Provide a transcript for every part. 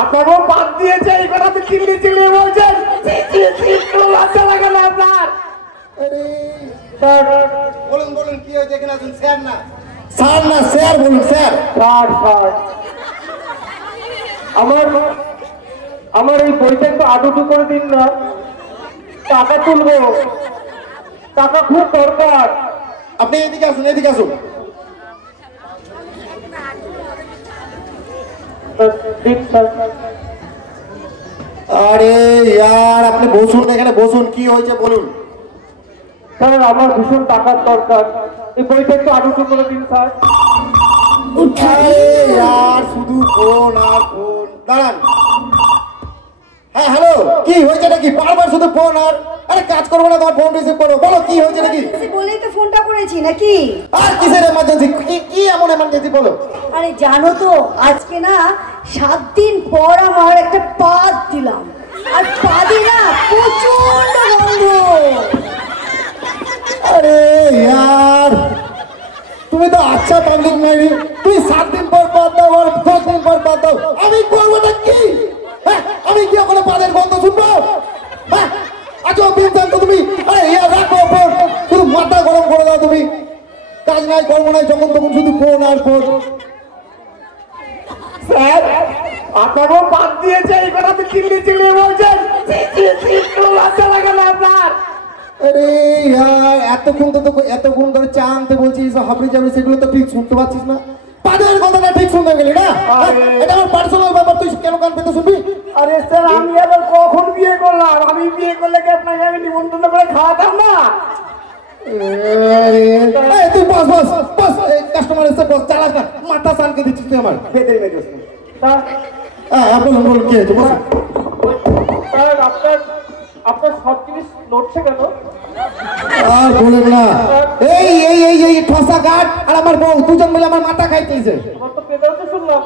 আপনারও বাদ দিয়েছে এই কথা চিল্লি চিল্লি বলছেন। লজ্জা লাগে না আপনার? বলুন বলুন কি হয়েছে? এখানে আছেন স্যার না স্যার না স্যার বলুন স্যার। আমার আমার এই বইটা একটু আটুটু করে দিন না, টাকা তুলবো, টাকা খুব দরকার। আপনি এদিকে আসুন এদিকে আসুন। আরে यार আপনি বসুন এখানে বসুন, কি হয়েছে বলুন। স্যার আমার ভীষণ টাকার দরকার, এই বইটা একটু আটুটু করে দিন স্যার। আরে यार শুধু ফোন আর ফোন। দাঁড়ান। হ্যাঁ হ্যালো, কি হয়েছে নাকি? বারবার শুধু ফোন আর আরে কাজ করবো না, তোমার ফোন রিসিভ করো, বলো কি হয়েছে নাকি? বলেই তো ফোনটা করেছি নাকি। আর কিসের এমার্জেন্সি? কি এমন এমার্জেন্সি বলো? আরে জানো তো আজকে না 7 দিন পর আমার একটা পাদ দিলাম, আর পাদে না প্রচন্ড গন্ধ। আরে यार তুমি তো আচ্ছা পাবলিক মাইরি, তুই 7 দিন পর বাদ দাও আর 10 দিন পর বাদ দাও, আমি করবো না কি? হ্যাঁ আমি কি ওখানে পাদের গন্ধ শুনবো? হ্যাঁ আজও বিনতাম তো তুমি। আরে ইয়ার রাখো ফোন, শুধু মাথা গরম করে দাও তুমি। কাজ নাই কর্ম নাই, যখন তখন শুধু ফোন আর ফোন। স্যার আপনারও বাদ দিয়েছে এই কথা চিল্লি চিল্লি বলছেন। লজ্জা লাগে না আপনার? আরে यार এতক্ষণ ধরে চা আনতে বলছিস, হাবড়ি যাবি, সেগুলো তো ঠিক শুনতে পাচ্ছিস না? পাদের কথাটা ঠিক শুনতে গেলি না? এটা আমার পার্সোনাল ব্যাপার, তুই কেন কান পেতে শুনবি? আরে স্যার আমি আবার কখন বিয়ে করলাম? আমি বিয়ে করলে কি আপনাকে আমি নিমন্ত্রণ করে খাওয়াতাম না? এই তুই বস বস বস, কাস্টমার এসে বস, চালাস না, মাথা সানকে দিচ্ছিস তুই আমার। বেঁধে মেরেছ হ্যাঁ বলুন বলুন কি হয়েছে বসুন। স্যার আপনার সব জিনিস নড়ছে কেন? আর বলেন না, এই এই এই এই ঠসা গাট আর আমার বউ দুজন মিলে আমার মাথা খাইতেছে। তোমার তো পেদাও তো শুনলাম।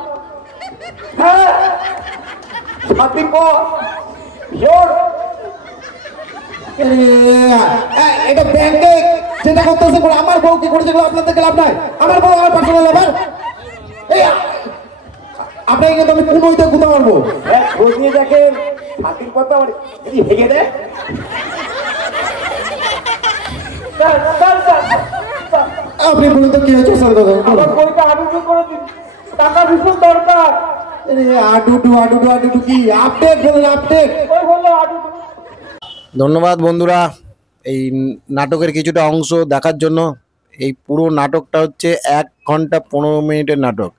হ্যাঁ 7 দিন পর জোর। এটা ব্যাংকে যেটা করতেছে আমার বউ কি করেছে আপনাদের লাভ নাই। আমার বউ আমার পার্সোনাল ব্যাপার। এই আপনাকে কিন্তু আমি কোন ওইটা গুঁতা মারবো। খোঁজ নিয়ে দেখেন 7 দিন পর তো আমার ভেঙে দেয়। আপনি বলুন তো কি হয়েছে? আমার বইটা আটুটু করে দিন, টাকা ভীষণ দরকার। আডুডু কি আপডেট বলুন, আপডেট। ওই হলো আটুটু। ধন্যবাদ বন্ধুরা এই নাটকের কিছুটা অংশ দেখার জন্য। এই পুরো নাটকটা হচ্ছে 1 ঘন্টা 15 মিনিটের নাটক।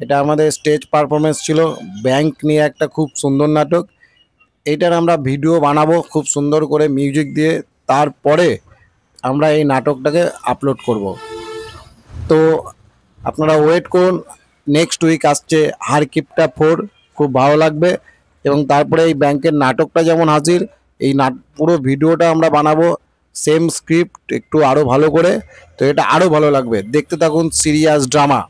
এটা আমাদের স্টেজ পারফরমেন্স ছিল, ব্যাংক নিয়ে একটা খুব সুন্দর নাটক। এইটার আমরা ভিডিও বানাবো খুব সুন্দর করে মিউজিক দিয়ে, তারপরে আমরা এই নাটকটাকে আপলোড করব। তো আপনারা ওয়েট করুন, নেক্সট উইক আসছে হারকিপটা 4, খুব ভালো লাগবে। এবং তারপরে এই ব্যাংকের নাটকটা যেমন হাজির, এই পুরো ভিডিওটা আমরা বানাবো সেম স্ক্রিপ্ট, একটু আরও ভালো করে। তো এটা আরও ভালো লাগবে, দেখতে থাকুন সিরিয়াস ড্রামা।